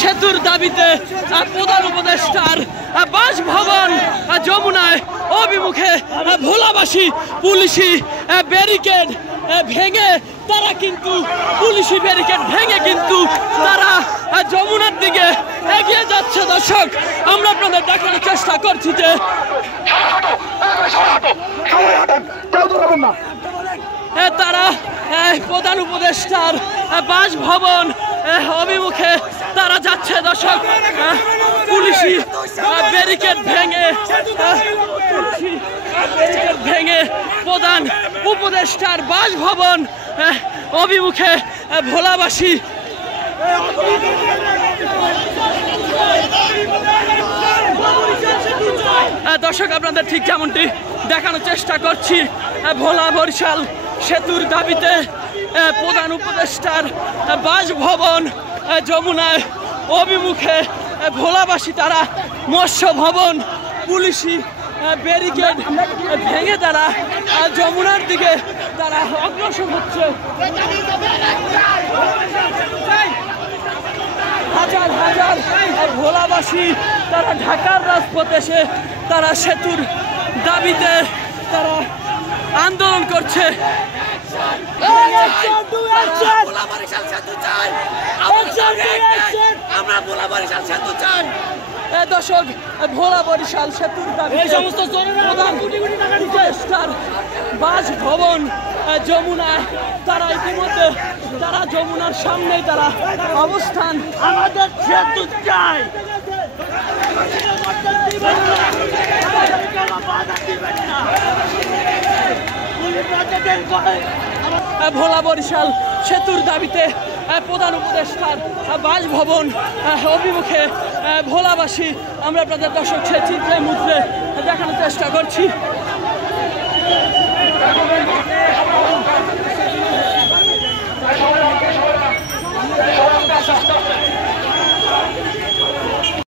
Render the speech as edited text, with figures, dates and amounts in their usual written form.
সেতুর দাবিতে প্রধান উপদেষ্টার বাসভবন যমুনায় অভিমুখে ভোলাবাসী পুলিশি ব্যারিকেড ভেঙে তারা কিন্তু পুলিশি ব্যারিকেড ভেঙে কিন্তু তারা যমুনার দিকে এগিয়ে যাচ্ছে। দর্শক, আমরা আপনাদের দেখানোর চেষ্টা করছি যে তারা প্রধান উপদেষ্টার বাসভবন অভিমুখে তারা যাচ্ছে। দর্শক, পুলিশি ব্যারিকেড ভেঙে প্রধান উপদেষ্টার বাসভবন অভিমুখে ভোলাবাসী দর্শক, আপনাদের ঠিক যেমনটি দেখানোর চেষ্টা করছি, ভোলা বরিশাল সেতুর দাবিতে প্রধান উপদেষ্টার বাসভবন যমুনায় অভিমুখে ভোলাবাসী তারা মৎস্য ভবন পুলিশি ব্যারিকেড ভেঙে তারা যমুনার দিকে তারা অগ্রসর হচ্ছে। হাজার হাজার ভোলাবাসী তারা ঢাকার রাজপথে এসে তারা সেতুর দাবিতে তারা আন্দোলন করছে। দর্শক, ভোলা বরিশাল সেতুর দাবিতে সমস্ত বাসভবন যমুনায় তারা ইতিমধ্যে তারা যমুনার সামনে তারা অবস্থান। আমাদের সেতু চাই, ভোলা বরিশাল সেতুর দাবিতে প্রধান উপদেষ্টার বাসভবন অভিমুখে ভোলাবাসী আমরা আপনাদের দর্শক চিত্রে মুদ্রে দেখানোর চেষ্টা করছি।